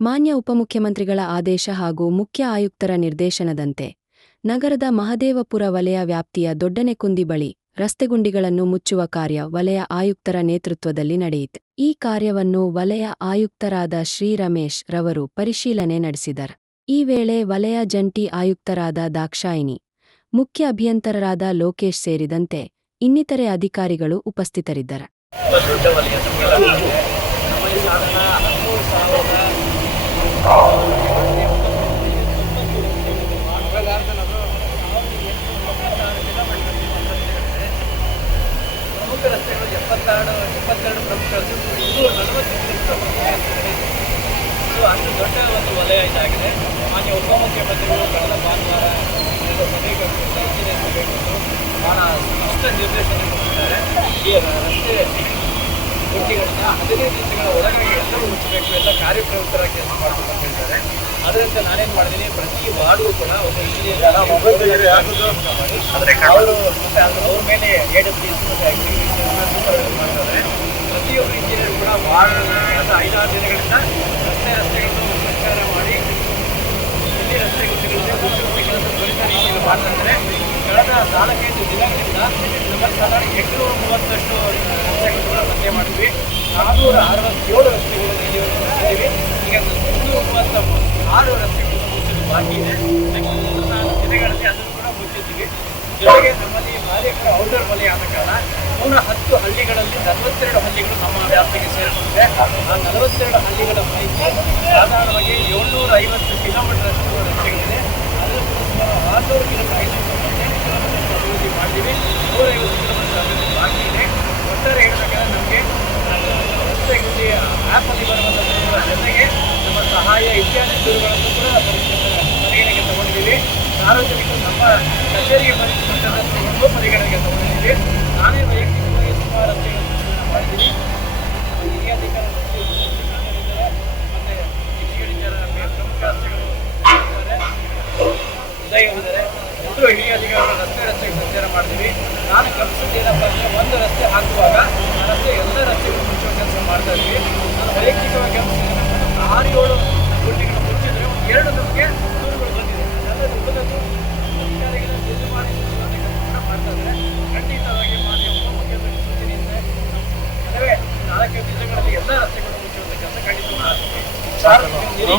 ಮಾನ್ಯ ಉಪಮುಖ್ಯಮಂತ್ರಿಗಳ ಆದೇಶ ಹಾಗೂ ಮುಖ್ಯ ಆಯುಕ್ತರ ನಿರ್ದೇಶನದಂತೆ, ನಗರದ ಮಹದೇವಪುರ ವಲಯ ವ್ಯಾಪ್ತಿಯ ದೊಡ್ಡನೆಕುಂದಿ ಬಳಿ ರಸ್ತೆಗುಂಡಿಗಳನ್ನು ಮುಚ್ಚುವ ಕಾರ್ಯ ವಲಯ ಆಯುಕ್ತರ ನೇತೃತ್ವದಲ್ಲಿ ನಡೆಯಿತು. ಈ ಕಾರ್ಯವನ್ನು ವಲಯ ಆಯುಕ್ತರಾದ ಶ್ರೀ ರಮೇಶ್ ರವರು ಪರಿಶೀಲನೆ ನಡೆಸಿದರು. ಈ ವೇಳೆ ವಲಯ ಜಂಟಿ ಆಯುಕ್ತರಾದ ದಾಕ್ಷಾಯಿನಿ ಮುಖ್ಯ ಅಭಿಯಂತರರಾದ ಲೋಕೇಶ್ ಸೇರಿದಂತೆ ಇನ್ನಿತರೆ ಅಧಿಕಾರಿಗಳು ಉಪಸ್ಥಿತರಿದ್ದರು ತುಂಬ ದೊಡ್ಡ ವಲಯ ನಮಗೆಲ್ಲ ಗೊತ್ತಿದೆ. ನಮ್ಮಲ್ಲಿ ಸಾಧಾರಣ ಹದಿಮೂರು ಸಾವಿರದ ಪ್ರಮುಖ ಇಪ್ಪತ್ತೆರಡು ಎಪ್ಪತ್ತೆರಡು ಪ್ರಮುಖ ಇದು ನಲವತ್ತು ಇದು ಅಷ್ಟು ದೊಡ್ಡ ಒಂದು ವಲಯ ಇದಾಗಿದೆ. ಮಾನ್ಯ ಉಪಮುಖ್ಯಮಂತ್ರಿಗಳು ಕಳೆದ ಭಾನುವಾರ ಇಂಜಿನಿಯರ್ ಸಭೆಗಳು ಬಹಳ ಸ್ಪಷ್ಟ ನಿರ್ದೇಶನ ಕೊಟ್ಟಿದ್ದಾರೆ. ಈ ರಸ್ತೆ ಗುಂಡಿಗಳನ್ನ ಹದಿನೈದು ದಿನಗಳ ಒಳಗಾಗಿ ಎಲ್ಲರೂ ಮುಚ್ಚಬೇಕು ಎಲ್ಲ ಕಾರ್ಯಪ್ರವೃತ್ತರಾಗಿ ಕೆಲಸ ಮಾಡಬೇಕು ಅದರಂತೆ ನಾನೇನು ಮಾಡಿದ್ದೀನಿ ಪ್ರತಿ ವಾರ್ಡು ಕೂಡ ಒಂದು ಇಂಜಿನಿಯರ್ ಅವರು ಅವ್ರ ಮೇಲೆ ಎ ಡಬ್ಲ್ಯೂ ಮಾಡ್ತಾರೆ ಪ್ರತಿಯೊಬ್ಬರು ಇಂಜಿನಿಯರ್ ಕೂಡ ವಾರ್ಡ್ ಕಳೆದ ಐದಾರು ದಿನಗಳಿಂದ ರಸ್ತೆ ರಸ್ತೆಗಳನ್ನು ಸಂಚಾರ ಮಾಡಿ ಇಲ್ಲಿ ರಸ್ತೆ ಕೆಲಸ ಮಾಡ್ತಾ ಇದ್ದಾರೆ ಕಳೆದ ನಾಲ್ಕೈದು ದಿನಗಳಿಂದ ನಮ್ಮ ಸಾಧಾರಣ ಎಂಟುನೂರ ಮೂವತ್ತಷ್ಟು ರಸ್ತೆಗಳನ್ನು ಪತ್ತೆ ಮಾಡಿದ್ವಿ. ನಾನ್ನೂರ ಅರವತ್ತೇಳು ರಸ್ತೆಗಳನ್ನು ಇಲ್ಲಿವರೆಗೂ ಜೊತೆಗೆ ನಮ್ಮಲ್ಲಿ ಮಾದೇಪುರ ಔಟರ್ ವಲಯ ಆದ ಕಾರಣ ನೂರ ಹತ್ತು ಹಳ್ಳಿಗಳಲ್ಲಿ ನಲವತ್ತೆರಡು ಹಳ್ಳಿಗಳು ನಮ್ಮ ವ್ಯಾಪ್ತಿಗೆ ಸೇರಿಕೊಂಡಿದೆ ಆ ನಲವತ್ತೆರಡು ಹಳ್ಳಿಗಳ ಪೈಕಿ ಸಾಧಾರಣವಾಗಿ ಏಳ್ನೂರ ಐವತ್ತು ಕಿಲೋಮೀಟರ್ ಅಷ್ಟು ರಸ್ತೆಗಳಿದೆ ಅದರಲ್ಲಿ ಸುಮಾರು ಆರುನೂರು ಕಿಲೋಮೀಟರ್ ಐನೂರು ಅಭಿವೃದ್ಧಿ ಮಾಡಿದ್ದೀವಿ ನೂರೈವತ್ತು ಕಿಲೋಮೀಟರ್ ಅಭಿವೃದ್ಧಿ ಬಾಕಿ ಇದೆ. ಒಟ್ಟಾರೆ ಹೇಳಬೇಕಾದ್ರೆ ನಮಗೆ ರಸ್ತೆಗಳಲ್ಲಿ ಆ್ಯಪಲ್ಲಿ ಬರುವಂಥ ಜೊತೆಗೆ ನಮ್ಮ ಸಹಾಯ ಇತ್ಯಾದಿ ದೂರುಗಳನ್ನು ಕೂಡ ಪರಿಶೀಲನೆ ಪರಿಗಣನೆಗೆ ತಗೊಂಡಿದ್ದೀವಿ ಸಾರ್ವಜನಿಕರು ನಮ್ಮ ಕಚೇರಿಗೆ ರಸ್ತೆಗಳನ್ನು ಪರಿಗಣನೆಗೆ ತಗೊಂಡಿದ್ದೀವಿ ನಾನೇ ವೈಯಕ್ತಿಕವಾಗಿ ಸುಮಾರು ರಸ್ತೆಗಳನ್ನು ಮಾಡಿದ್ದೀನಿ ಹಿರಿಯ ಇದ್ದಾರೆ ಮತ್ತು ನಮಗೆ ಪ್ರಮುಖ ರಸ್ತೆಗಳು ಉದಯ ಹೋದರೆ ಎಲ್ಲರೂ ಹಿರಿಯ ಅಧಿಕಾರಿಗಳು ರಸ್ತೆ ರಸ್ತೆಗೆ ಸಂಚಾರ ಮಾಡ್ತೀವಿ ನಾನು ಗಮನಿಸಿದ್ದು ಏನಪ್ಪ ಅಂದರೆ ಒಂದು ರಸ್ತೆ ಹಾಕುವಾಗ ರಸ್ತೆ ಎಲ್ಲ ರಸ್ತೆಗಳು ಮುಚ್ಚುವ ಕೆಲಸ ಮಾಡ್ತಾ ಇದ್ವಿ. ನಾನು ವೈಯಕ್ತಿಕವಾಗಿ ಎಲ್ಲ